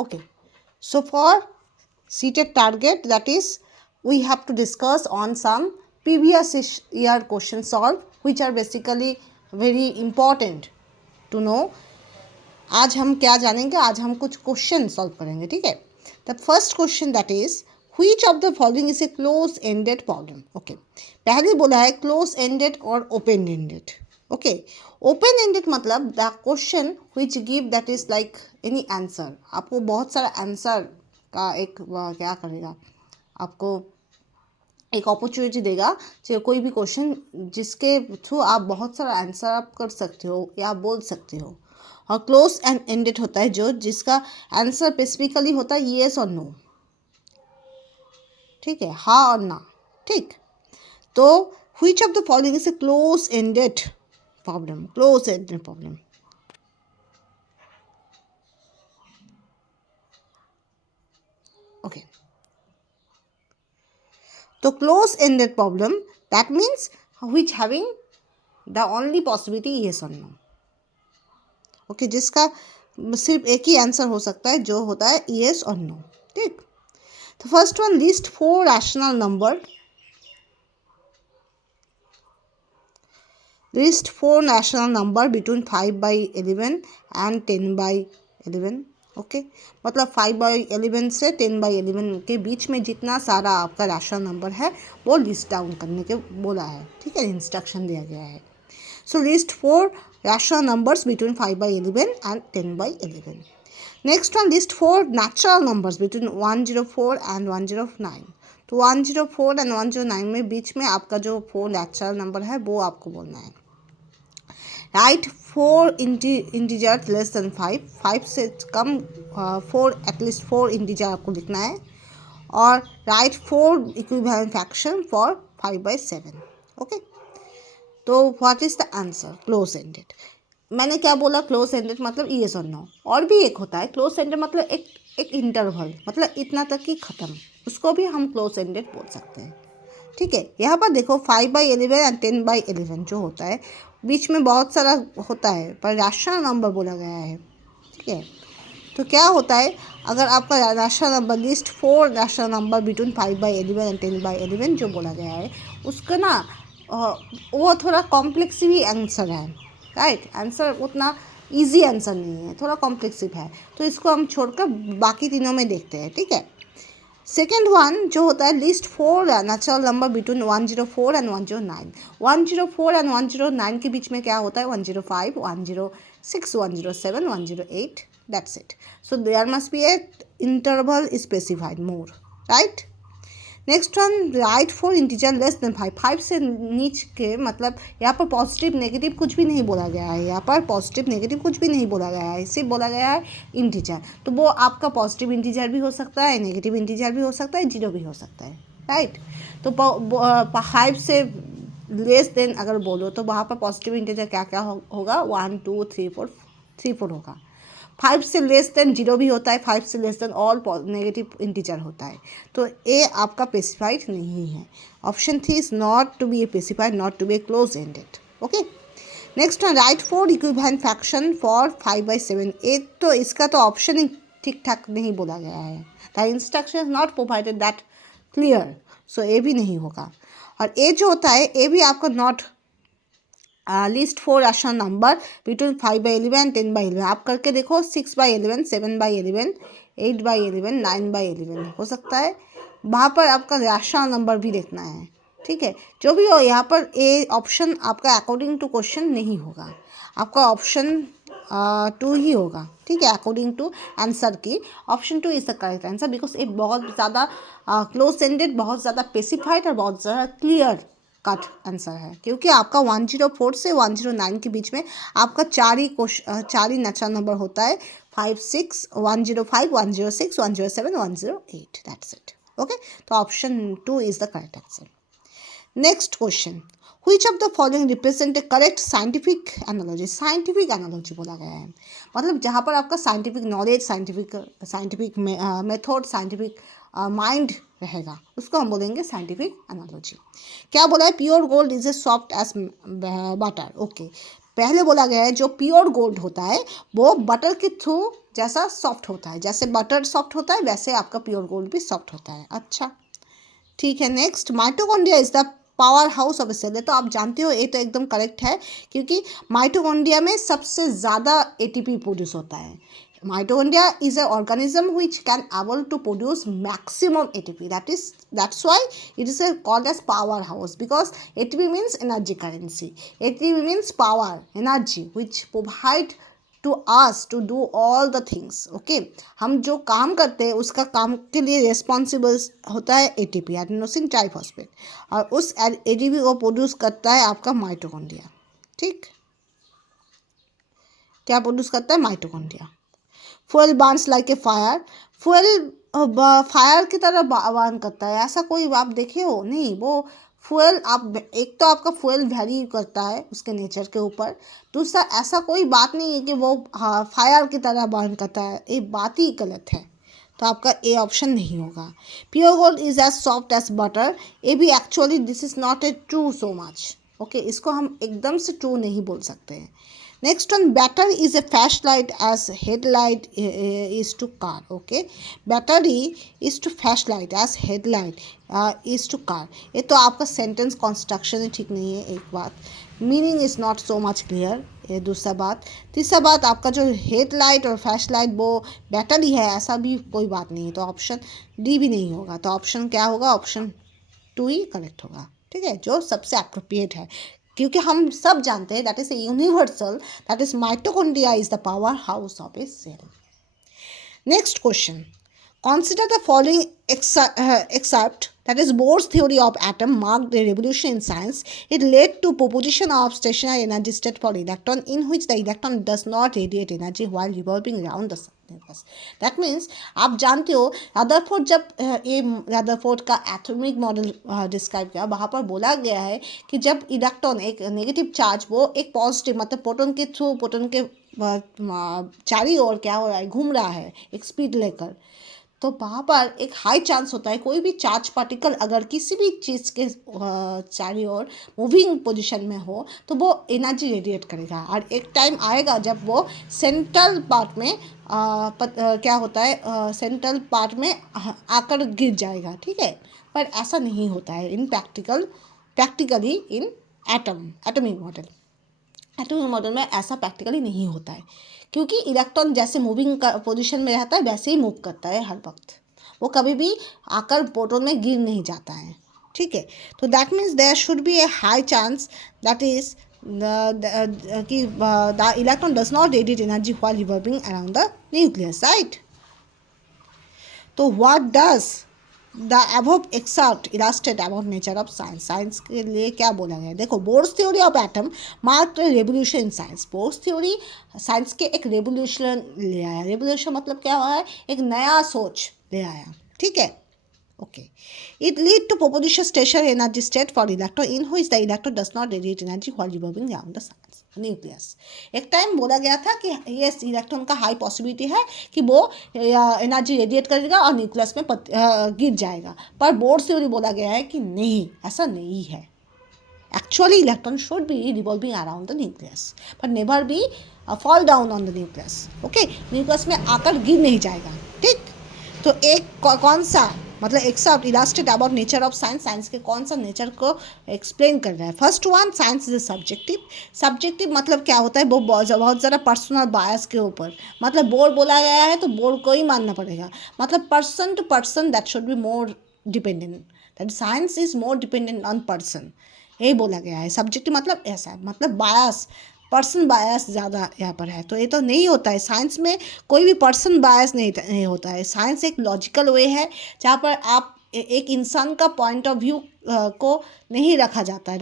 Okay, so for seated target, that is, we have to discuss on some previous year question solve, which are basically very important to know. आज हम क्या जानेंगे, आज हम कुछ question solve करेंगे, ठीक है. The first question that is which of the following is a close ended problem. Okay, पहले बोला है क्लोज एंडेड और open ended. Okay, open ended मतलब the question which give that is like any answer. आपको बहुत सारा answer का एक क्या करेगा, आपको एक अपॉर्चुनिटी देगा कि कोई भी क्वेश्चन जिसके थ्रू आप बहुत सारा आंसर आप कर सकते हो या बोल सकते हो. और क्लोज एंड एंडेड होता है जो जिसका आंसर स्पेसिफिकली होता है येस और नो, ठीक है, हाँ और ना. ठीक, तो which of the following is a close ended problem. Close ended problem. Okay, तो close ended problem that means which having the only possibility yes और नो. ओके, जिसका सिर्फ एक ही आंसर हो सकता है जो होता है येस और नो. ठीक, तो first one, list 4 rational number. List 4 rational number between 5/11 and 10/11. Okay, मतलब 5/11 से 10/11 के बीच में जितना सारा आपका रैशनल नंबर है वो लिस्ट डाउन करने के बोला है, ठीक है, इंस्ट्रक्शन दिया गया है. So list 4 rational numbers between 5/11 and 10/11. Next one, list 4 natural numbers between 104 and 109. तो 104 and 109 में बीच में आपका जो 4 नेचुरल नंबर है वो आपको बोलना है. राइट 4 इंटीजर लेस देन 5 से कम 4 एटलीस्ट 4 इंटीजर आपको लिखना है. और write 4 equivalent fraction for 5/7. Okay, तो what is the answer? Close ended. मैंने क्या बोला? क्लोज एंडेड मतलब येस और नो. और भी एक होता है क्लोज एंडेड मतलब एक इंटरवल, मतलब इतना तक ही ख़त्म, उसको भी हम क्लोज एंडेड बोल सकते हैं. ठीक है, यहाँ पर देखो 5/11 एंड 10/11 जो होता है बीच में बहुत सारा होता है पर रैशनल नंबर बोला गया है. ठीक है, तो क्या होता है अगर आपका rational number list 4 rational number between 5/11 and 10/11 जो बोला गया है उसका ना वो थोड़ा कॉम्प्लेक्स भी आंसर है. राइट, आंसर उतना इजी आंसर नहीं है, थोड़ा कॉम्प्लेक्सिव है, तो इसको हम छोड़कर बाकी तीनों में देखते हैं. ठीक है, सेकेंड वन जो होता है list 4 natural number between 104 and 109. 104 and 109 के बीच में क्या होता है? 105, 106, 107, 108. That's it. So there must be a interval specified more, right? Next one, write 4 integer less than 5. 5 से नीचे के मतलब यहाँ पर पॉजिटिव नेगेटिव कुछ भी नहीं बोला गया है. यहाँ पर पॉजिटिव नेगेटिव कुछ भी नहीं बोला गया है, सिर्फ बोला गया है इंटीजर. तो वो आपका पॉजिटिव इंटीजर भी हो सकता है, नेगेटिव इंटीजर भी हो सकता है, जीरो भी हो सकता है. राइट, तो 5 से लेस देन अगर बोलो तो वहाँ पर पॉजिटिव इंटीजर क्या क्या होगा? 1 2 3 4 होगा. 5 से लेस देन जीरो भी होता है, 5 से less than all negative integer होता है. तो ए आपका स्पेसिफाइड नहीं है. Option 3 is not to be a specified, not to be a close ended. Okay, next one, write 4 equivalent fraction for 5/7. ए तो इसका तो ऑप्शन ही ठीक ठाक नहीं बोला गया है. The instruction is not provided that clear, so A भी नहीं होगा. और ए जो होता है ए भी आपका not list 4 rational number between 5/11 and 10/11. आप करके देखो 6/11, 7/11, 8/11, 9/11 हो सकता है. वहाँ पर आपका रैशनल नंबर भी देखना है. ठीक है, जो भी हो यहाँ पर ए ऑप्शन आपका अकॉर्डिंग टू क्वेश्चन नहीं होगा, आपका ऑप्शन 2 ही होगा. ठीक है, अकॉर्डिंग टू आंसर की option 2 is the correct answer because ये बहुत ज़्यादा क्लोज एंडेड, बहुत ज़्यादा स्पेसिफाइड और बहुत ज़्यादा क्लियर कट आंसर है. क्योंकि आपका 104 से 109 के बीच में आपका चार ही नेचुरल नंबर होता है. 105, 106, 107, 108. That's it. ओके, तो option 2 is the correct answer. Next question, which of the following represent a correct scientific analogy. Scientific analogy बोला गया है मतलब जहाँ पर आपका scientific knowledge, scientific method, scientific mind रहेगा, उसको हम बोलेंगे साइंटिफिक एनालॉजी. क्या बोला है? Pure gold is a soft as butter. Okay, पहले बोला गया है जो प्योर गोल्ड होता है वो बटर के थ्रू जैसा सॉफ्ट होता है, जैसे बटर सॉफ्ट होता है वैसे आपका प्योर गोल्ड भी सॉफ्ट होता है। अच्छा ठीक है, next mitochondria is the power house of a cell. तो आप जानते हो ये तो एकदम करेक्ट है, क्योंकि माइटोकॉन्ड्रिया में सबसे ज़्यादा एटीपी प्रोड्यूस होता है। Mitochondria is a organism which can able to produce maximum ATP. That's why it is called as powerhouse, because ATP means energy currency. ATP means power, energy which provide to us to do all the things. Okay, हम जो काम करते हैं उसका काम के लिए responsible होता है एटीपी, एडेनोसिन ट्राइफॉस्फेट, और उस एटीपी को प्रोड्यूस करता है आपका माइटोकॉन्ड्रिया। ठीक, क्या प्रोड्यूस करता है? Mitochondria. Fuel Burns like a fire. Fuel fire की तरह बर्न करता है, ऐसा कोई आप देखे हो? नहीं। वो फ्यूल आप एक तो आपका फ्यूल वेरी करता है उसके नेचर के ऊपर, दूसरा ऐसा कोई बात नहीं है कि वो फायर की तरह बर्न करता है, ये बात ही गलत है। तो आपका ए ऑप्शन नहीं होगा। Pure gold is as soft as butter, ये भी actually this is not a true so much. Okay, इसको हम एकदम से ट्रू नहीं बोल सकते हैं। Next one, battery is a flashlight as headlight is to car. Okay, battery is to flashlight as headlight is to car. ये तो आपका सेंटेंस कंस्ट्रक्शन ही ठीक नहीं है, एक बात। Meaning is not so much clear, ये दूसरा बात। तीसरा बात, आपका जो हेडलाइट और फ्लैशलाइट वो बैटरी है, ऐसा भी कोई बात नहीं है। तो ऑप्शन डी भी नहीं होगा। तो ऑप्शन क्या होगा? ऑप्शन 2 ही करेक्ट होगा। ठीक है, जो सबसे अप्रोप्रिएट है, क्योंकि हम सब जानते हैं that is a universal, that is mitochondria is the power house of a cell. Next question, consider the following except that is Bohr's theory of atom marked a revolution in science. It led to proposition of stationary energy state for electron in which the electron does not radiate energy while revolving around the universe. That means आप जानते हो Rutherford, जब ये Rutherford का atomic model describe किया, वहाँ पर बोला गया है कि जब इलेक्ट्रॉन एक नेगेटिव चार्ज वो एक पॉजिटिव मतलब प्रोटॉन के थ्रू प्रोटॉन के चारी ओर क्या हो रहा है, घूम रहा है एक स्पीड लेकर, तो वहाँ पर एक हाई चांस होता है कोई भी चार्ज पार्टिकल अगर किसी भी चीज़ के चारों ओर मूविंग पोजीशन में हो तो वो एनर्जी रेडिएट करेगा। और एक टाइम आएगा जब वो सेंट्रल पार्ट में क्या होता है, सेंट्रल पार्ट में आकर गिर जाएगा। ठीक है, पर ऐसा नहीं होता है इन प्रैक्टिकली इन एटॉमिक मॉडल में ऐसा प्रैक्टिकली नहीं होता है, क्योंकि इलेक्ट्रॉन जैसे मूविंग पोजीशन में रहता है वैसे ही मूव करता है हर वक्त, वो कभी भी आकर प्रोटॉन में गिर नहीं जाता है। ठीक है, तो that means there should be a high chance that is कि the electron does not radiate energy while revolving around the nucleus, right. तो what does the above excerpt illustrate about nature of science. Science के लिए क्या बोला गया है? देखो, Bohr's theory of atom marked revolution in science. Bohr's theory science के एक रेवोल्यूशन ले आया। रेवोल्यूशन मतलब क्या हुआ है? एक नया सोच ले आया। ठीक है, okay. It lead to proposition stationary energy state for electron in which the electron does not radiate energy while revolving around the nucleus. एक टाइम बोला गया था कि ये इलेक्ट्रॉन का हाई पॉसिबिलिटी है कि वो एनर्जी रेडिएट करेगा और न्यूक्लियस में गिर जाएगा, पर बोर्ड थ्योरी बोला गया है कि नहीं, ऐसा नहीं है। Actually electron should be revolving around the nucleus पर never be fall down on the nucleus. Okay, nucleus में आकर गिर नहीं जाएगा। ठीक, तो एक कौन सा मतलब excerpt illustrate about nature of science, science के कौन सा नेचर को एक्सप्लेन कर रहा है? First one, science is subjective. Subjective मतलब क्या होता है? वो बहुत ज़्यादा पर्सनल बायस के ऊपर, मतलब बोर्ड बोला गया है तो बोर्ड को ही मानना पड़ेगा, मतलब person to person that should be more dependent, that science is more dependent on person, यही बोला गया है। सब्जेक्टिव मतलब ऐसा, मतलब बायस, पर्सन बायस ज़्यादा यहाँ पर है, तो ये तो नहीं होता है। साइंस में कोई भी पर्सन बायस नहीं होता है। साइंस एक लॉजिकल वे है जहाँ पर आप एक इंसान का पॉइंट ऑफ व्यू को नहीं रखा जाता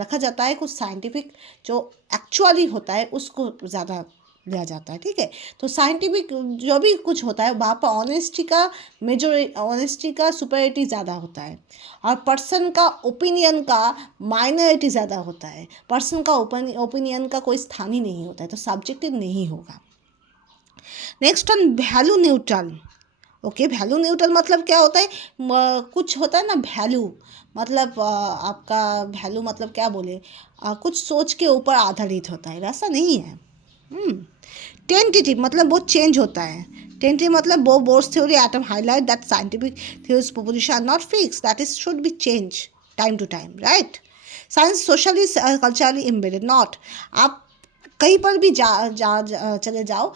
है कुछ साइंटिफिक जो एक्चुअली होता है उसको ज़्यादा लिया जाता है। ठीक है, तो साइंटिफिक जो भी कुछ होता है वहाँ पर ऑनेस्टी का सुपरियरिटी ज़्यादा होता है और पर्सन का ओपिनियन का माइनॉरिटी ज़्यादा होता है। पर्सन का ओपिनियन का कोई स्थान ही नहीं होता है, तो सब्जेक्टिव नहीं होगा। Next on value neutral okay, value neutral मतलब क्या होता है? कुछ होता है ना वैल्यू, मतलब आपका वैल्यू मतलब क्या बोले, कुछ सोच के ऊपर आधारित होता है, वैसा नहीं है। टेंटेटिव मतलब वो चेंज होता है। टेंटेटिव मतलब वो Bohr's theory atom highlight that scientific theories proposition are not fix, that is should be change time to time, right. Science socially culturally embedded not, आप कहीं पर भी चले जाओ,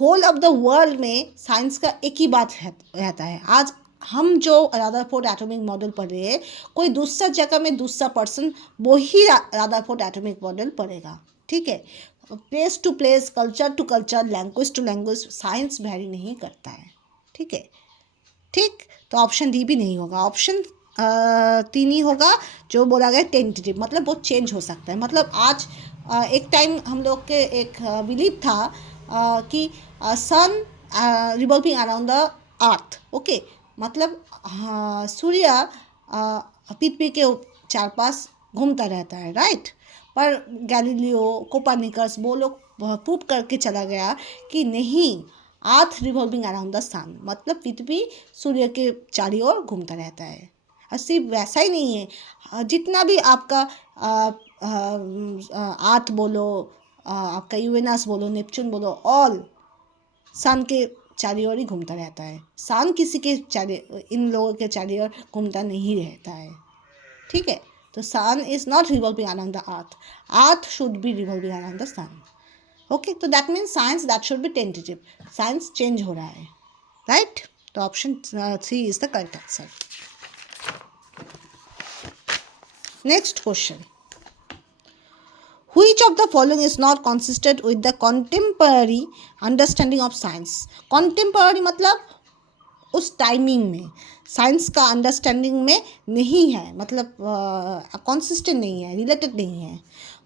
होल ऑफ द वर्ल्ड में साइंस का एक ही बात रहता है। आज हम जो रादरफोर्ड एटॉमिक मॉडल पढ़ रहे हैं, कोई दूसरा जगह में दूसरा पर्सन वही रादरफोर्ड एटॉमिक मॉडल पढ़ेगा, ठीक है। Place to place, culture to culture, language to language science vary नहीं करता है, ठीक है। ठीक, तो ऑप्शन डी भी नहीं होगा, ऑप्शन तीन ही होगा जो बोला गया टेंटेटिव, मतलब वो चेंज हो सकता है। मतलब आज एक टाइम हम लोग के एक बिलीव था कि sun revolving around the earth, okay, मतलब सूर्य पृथ्वी के चार पास घूमता रहता है, राइट। पर गैलीलियो, कोपरनिकस वो लोग प्रूव करके चला गया कि नहीं, अर्थ रिवॉल्विंग अराउंड द सन, मतलब पृथ्वी सूर्य के चारों ओर घूमता रहता है। और सिर्फ वैसा ही नहीं है, जितना भी आपका अर्थ बोलो, आपका यूरेनस बोलो, नेपच्यून बोलो, ऑल सन के चारों ओर ही घूमता रहता है। सन किसी के चारों, इन लोगों के चारों ओर घूमता नहीं रहता है, ठीक है। तो sun is not revolving around the earth, earth should be revolving around the sun, okay. तो that means science that should be tentative, science change हो रहा है, राइट। तो option 3 is the correct answer. Next question, which of the following is not consistent with the contemporary understanding of science? contemporary मतलब उस timing में science का understanding में नहीं है, मतलब कॉन्सिस्टेंट नहीं है, रिलेटेड नहीं है।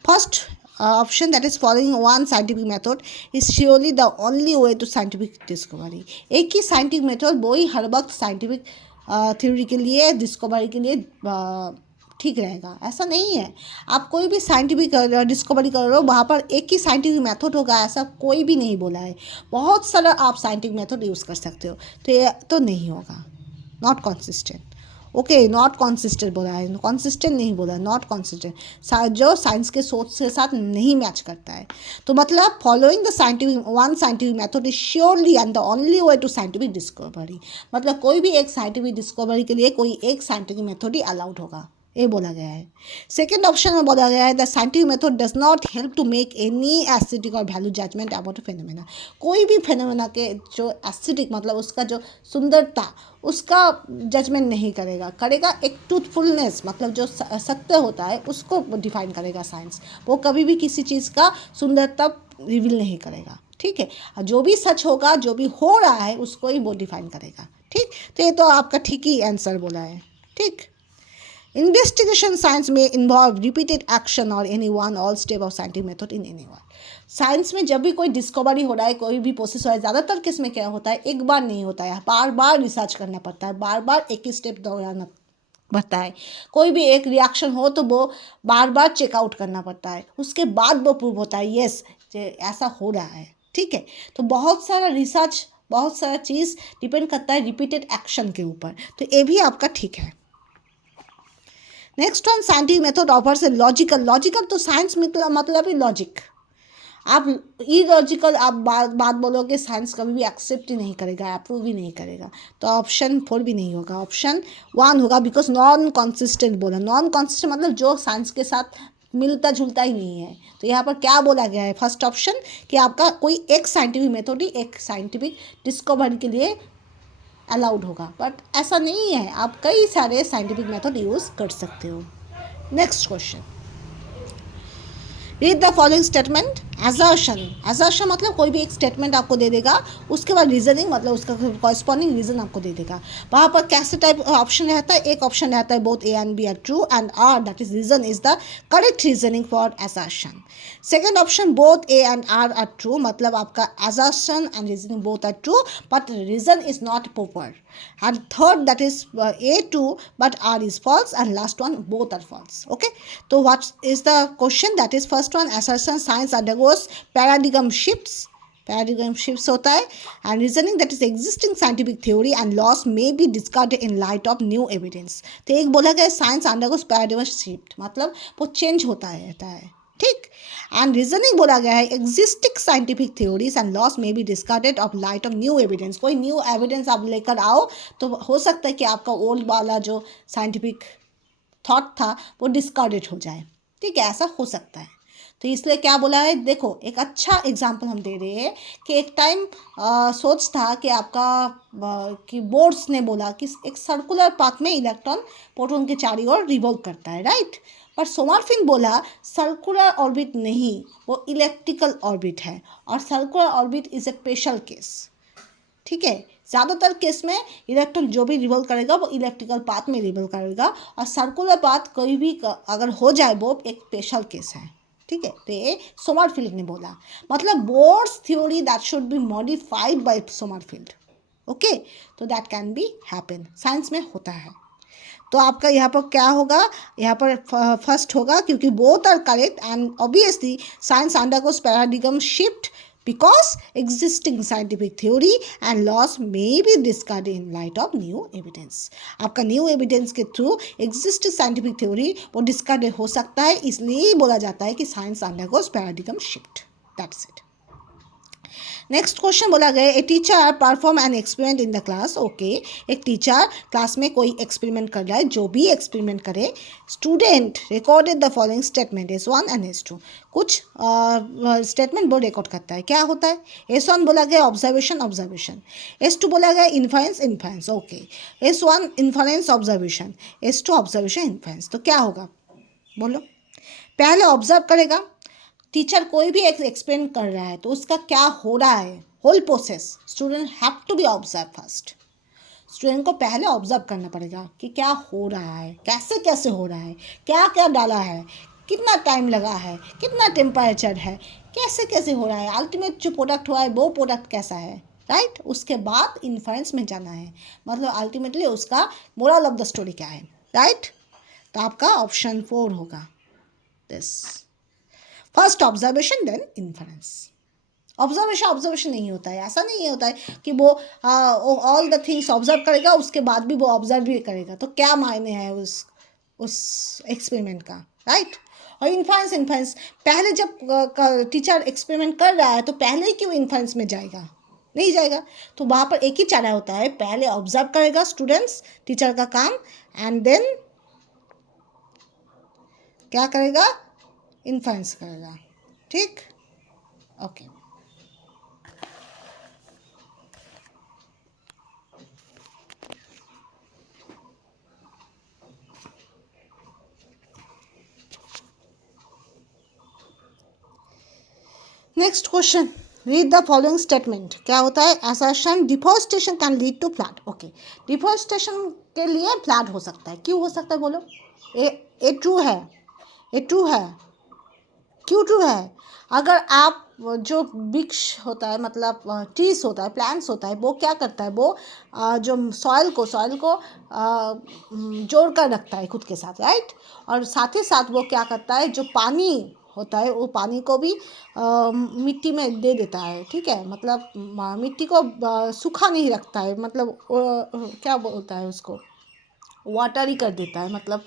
First option, that is following one scientific method is surely the only way to scientific discovery. एक ही साइंटिफिक मेथड वो ही हर वक्त साइंटिफिक थ्योरी के लिए, डिस्कवरी के लिए ठीक रहेगा, ऐसा नहीं है। आप कोई भी साइंटिफिक डिस्कवरी कर रहे हो, वहाँ पर एक ही साइंटिफिक मेथड होगा ऐसा कोई भी नहीं बोला है। बहुत सारा आप साइंटिफिक मेथड यूज़ कर सकते हो, तो ये तो नहीं होगा, not consistent, okay. Not consistent बोला है, कॉन्सिस्टेंट नहीं बोला, नॉट कॉन्सिस्टेंट, जो साइंस के सोच के साथ नहीं मैच करता है। तो मतलब following the scientific one scientific method is surely and the only way to scientific discovery, मतलब कोई भी एक साइंटिफिक डिस्कवरी के लिए कोई एक साइंटिफिक मेथड ही अलाउड होगा, ये बोला गया है। सेकेंड ऑप्शन में बोला गया है the scientific method does not help to make any aesthetic और वैल्यू जजमेंट अबाउट फेनोमेना, कोई भी फेनोमेना के जो एस्थेटिक मतलब उसका जो सुंदरता, उसका जजमेंट नहीं करेगा एक ट्रूथफुलनेस मतलब जो सत्य होता है उसको डिफाइन करेगा साइंस। वो कभी भी किसी चीज़ का सुंदरता रिवील नहीं करेगा, ठीक है। जो भी सच होगा, जो भी हो रहा है उसको ही वो डिफाइन करेगा, ठीक। तो ये तो आपका ठीक ही आंसर बोला है, ठीक। Investigation science may involve repeated action or any one all step of scientific method in any one. Science में जब भी कोई डिस्कवरी हो रहा है, कोई भी प्रोसेस हो रहा है, ज़्यादातर केस में क्या होता है, एक बार नहीं होता है, बार बार रिसर्च करना पड़ता है, बार बार एक ही स्टेप दोहराना पड़ता है। कोई भी एक रिएक्शन हो तो वो बार बार चेकआउट करना पड़ता है, उसके बाद वो प्रूव होता है यस ऐसा हो रहा है, ठीक है। तो बहुत सारा रिसर्च, बहुत सारा चीज़ डिपेंड करता है रिपीटेड एक्शन के ऊपर, तो ये भी आपका ठीक है। Next one, scientific method offers a logical तो साइंस मतलब ही लॉजिक। आप इलॉजिकल आप बात बोलोगे, साइंस कभी भी एक्सेप्ट ही नहीं करेगा, अप्रूव ही नहीं करेगा। तो ऑप्शन 4 भी नहीं होगा, ऑप्शन 1 होगा, बिकॉज नॉन कॉन्सिस्टेंट बोला। नॉन कॉन्सिस्टेंट मतलब जो साइंस के साथ मिलता जुलता ही नहीं है। तो यहाँ पर क्या बोला गया है, फर्स्ट ऑप्शन, कि आपका कोई एक साइंटिफिक मेथड ही एक साइंटिफिक डिस्कवरी के लिए अलाउड होगा, बट ऐसा नहीं है, आप कई सारे साइंटिफिक मेथड यूज़ कर सकते हो। Next question, read the following statement. Assertion मतलब कोई भी एक स्टेटमेंट आपको दे देगा, उसके बाद रीजनिंग मतलब उसका कॉरस्पॉन्डिंग रीजन आपको दे देगा। वहाँ पर कैसे टाइप ऑप्शन रहता है, एक ऑप्शन रहता है both A and B are true and R that is reason is the correct reasoning for assertion. Second option both A and R true, मतलब आपका assertion and reasoning both are true but reason is not proper. And third that is A true but R is false and last one both are false, okay. तो what is the question, that is first one, assertion science undergoes paradigm shifts. Paradigm shift होता है। And reasoning that is existing scientific theory and loss may be discarded in light of new evidence. तो एक बोला गया science undergoes paradigm shift, मतलब वो change होता रहता है, ठीक। एंड रीजनिंग बोला गया है existing scientific theories and loss may be discarded of light of new evidence. कोई न्यू एविडेंस आप लेकर आओ तो हो सकता है कि आपका ओल्ड वाला जो साइंटिफिक थॉट था वो डिस्कार्डेड हो जाए, ठीक है, ऐसा हो सकता है। तो इसलिए क्या बोला है, देखो एक अच्छा एग्जाम्पल हम दे रहे हैं कि एक टाइम सोच था कि आपका कि बोर्ड्स ने बोला कि एक सर्कुलर पाथ में इलेक्ट्रॉन प्रोटॉन के चारों ओर रिवॉल्व करता है, राइट। पर सोमरफेल्ड बोला सर्कुलर ऑर्बिट नहीं, वो इलेप्टिकल ऑर्बिट है, और circular orbit is a special case, ठीक है। ज़्यादातर केस में इलेक्ट्रॉन जो भी रिवॉल्व करेगा वो इलेक्ट्रिकल पाथ में रिवॉल्व करेगा, और सर्कुलर पाथ कोई भी अगर हो जाए वो एक स्पेशल केस है, ठीक है। तो ये सोमरफेल्ड ने बोला, मतलब Bohr's theory that should be modified by Sommerfeld, okay. तो that can be happen, science में होता है। तो आपका यहाँ पर क्या होगा, यहाँ पर फर्स्ट होगा क्योंकि both are correct and obviously science undergoes paradigm shift because existing scientific theory and laws may be discarded in light of new evidence। आपका न्यू एविडेंस के थ्रू एग्जिस्टिंग साइंटिफिक थ्योरी वो डिस्कार्डेड हो सकता है, इसलिए बोला जाता है कि science undergoes paradigm shift. That's it. Next question बोला गया a teacher perform an experiment in the class, okay. एक टीचर क्लास में कोई एक्सपेरिमेंट कर रहा है, जो भी एक्सपेरिमेंट करे, student recorded the following statement S1 and S2। कुछ स्टेटमेंट वो रिकॉर्ड करता है, क्या होता है। S1 बोला गया ऑब्जर्वेशन ऑब्जर्वेशन, S2 बोला गया inference inference, okay. S1 inference observation, S2 observation inference. तो क्या होगा बोलो, पहले ऑब्जर्व करेगा, टीचर कोई भी एक्सप्लेन कर रहा है तो उसका क्या हो रहा है, whole process student have to be observe first. Student को पहले ऑब्जर्व करना पड़ेगा कि क्या हो रहा है, कैसे कैसे हो रहा है, क्या क्या डाला है, कितना टाइम लगा है, कितना टेम्परेचर है, कैसे कैसे हो रहा है, अल्टीमेट जो प्रोडक्ट हुआ है वो प्रोडक्ट कैसा है, राइट। उसके बाद इन्फरेंस में जाना है, मतलब अल्टीमेटली उसका मोरल ऑफ द स्टोरी क्या है, राइट। तो आपका ऑप्शन 4 होगा this, first observation then inference. Observation नहीं होता है, ऐसा नहीं होता है कि वो ऑल द थिंग्स ऑब्जर्व करेगा उसके बाद भी वो ऑब्जर्व भी करेगा, तो क्या मायने है उस एक्सपेरिमेंट का, राइट। और इन्फरेंस पहले जब टीचर एक्सपेरिमेंट कर रहा है तो पहले ही क्यों इन्फरेंस में जाएगा, नहीं जाएगा। तो वहाँ पर एक ही चारा होता है, पहले ऑब्जर्व करेगा स्टूडेंट्स टीचर का काम, एंड देन क्या करेगा, इन्फ्लुएंस करेगा, ठीक, okay. Next question, read the following statement. क्या होता है, assertion deforestation can lead to flood, okay. Deforestation के लिए फ्लड हो सकता है, क्यों हो सकता है बोलो। ए ट्रू है, ए ट्रू है, क्यों ट्रू है। अगर आप जो वृक्ष होता है, मतलब ट्रीज होता है, प्लांट्स होता है, वो क्या करता है, वो जो सॉइल को जोड़ कर रखता है खुद के साथ, राइट। और साथ ही साथ वो क्या करता है, जो पानी होता है वो पानी को भी मिट्टी में दे देता है, ठीक है, मतलब मिट्टी को सूखा नहीं रखता है, मतलब क्या बोलता है उसको, वाटर ही कर देता है। मतलब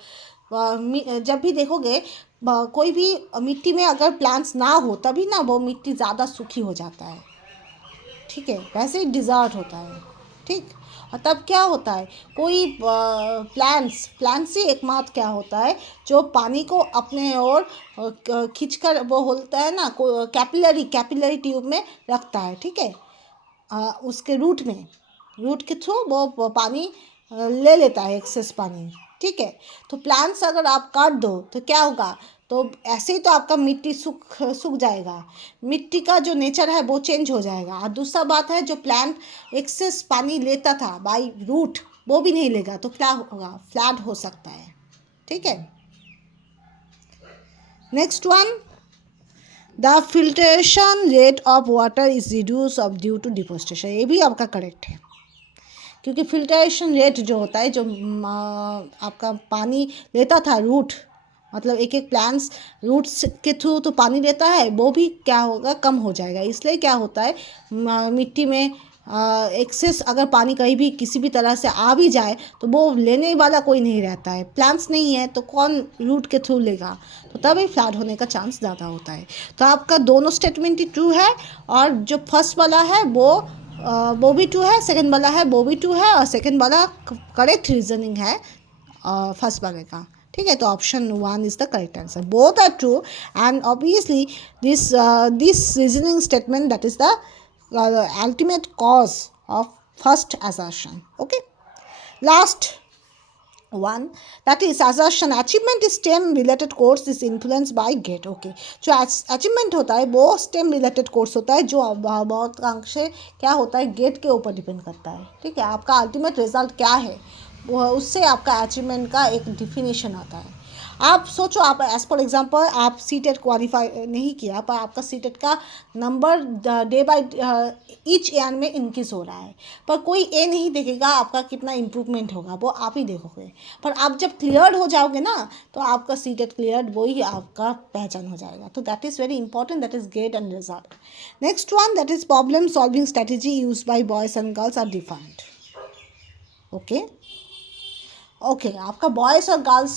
जब भी देखोगे कोई भी मिट्टी में अगर प्लांट्स ना हो तभी ना वो मिट्टी ज़्यादा सूखी हो जाता है, ठीक है, वैसे ही डिज़र्ट होता है, ठीक। और तब क्या होता है, कोई प्लांट्स ही एकमात्र क्या होता है जो पानी को अपने ओर खींचकर वो होता है ना, कैपिलरी ट्यूब में रखता है, ठीक है। उसके रूट के थ्रू वो पानी ले लेता है, एक्सेस पानी, ठीक है। तो प्लांट्स अगर आप काट दो तो क्या होगा, तो ऐसे ही तो आपका मिट्टी सूख जाएगा, मिट्टी का जो नेचर है वो चेंज हो जाएगा। और दूसरा बात है, जो प्लांट एक्सेस पानी लेता था बाय रूट वो भी नहीं लेगा, तो क्या होगा, फ्लड हो सकता है, ठीक है। Next one, the filtration rate of water is reduce of due to deforestation. ये भी आपका करेक्ट है, क्योंकि फिल्ट्रेशन रेट जो होता है, जो आपका पानी लेता था रूट मतलब एक एक प्लांट्स रूट्स के थ्रू तो पानी लेता है, वो भी क्या होगा, कम हो जाएगा। इसलिए क्या होता है, मिट्टी में एक्सेस अगर पानी कहीं भी किसी भी तरह से आ भी जाए तो वो लेने वाला कोई नहीं रहता है, प्लांट्स नहीं है तो कौन रूट के थ्रू लेगा, तो तभी फ्लड होने का चांस ज़्यादा होता है। तो आपका दोनों स्टेटमेंट ही ट्रू है, और जो फर्स्ट वाला है वो भी ट्रू है, सेकंड वाला है वो भी ट्रू है, और सेकंड वाला करेक्ट रीजनिंग है फर्स्ट वाले का। ठीक है, तो option 1 is the correct answer, both are true, and obviously this reasoning statement that is the ultimate cause of first assertion. Okay, last one, that is assertion achievement is STEM related course is influenced by GATE. Okay, जो achievement होता है वो STEM related course होता है, जो बहुत अंश से क्या होता है, गेट के ऊपर डिपेंड करता है। ठीक है, आपका अल्टीमेट रिजल्ट क्या है वो उससे आपका अचीवमेंट का एक डिफिनीशन आता है। आप सोचो, आप एज पर एग्जांपल आप सीटेट क्वालिफाई नहीं किया, पर आपका सीटेट का number day by each year में इंक्रीज हो रहा है, पर कोई ये नहीं देखेगा आपका कितना इम्प्रूवमेंट होगा, वो आप ही देखोगे। पर आप जब क्लियर हो जाओगे ना, तो आपका सीटेट क्लियर वो ही आपका पहचान हो जाएगा। तो that is very important, that is get end result. Next one, that is problem solving strategy use by boys and girls are defined. Okay okay, आपका बॉयज़ और गर्ल्स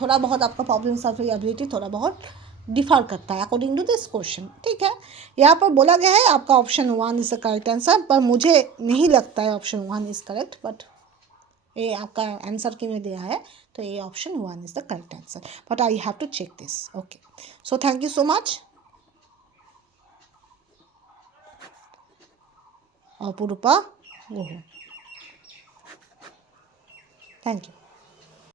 थोड़ा बहुत आपका प्रॉब्लम सॉल्विंग एबिलिटी थोड़ा बहुत डिफर करता है according to this question. ठीक है, यहाँ पर बोला गया है आपका option 1 is the correct answer, पर मुझे नहीं लगता है ऑप्शन 1 इज़ करेक्ट, बट ये आपका आंसर की में दिया है, तो ये option 1 is the correct answer, but I have to check this. Okay, so thank you so much. Apoorva, thank you.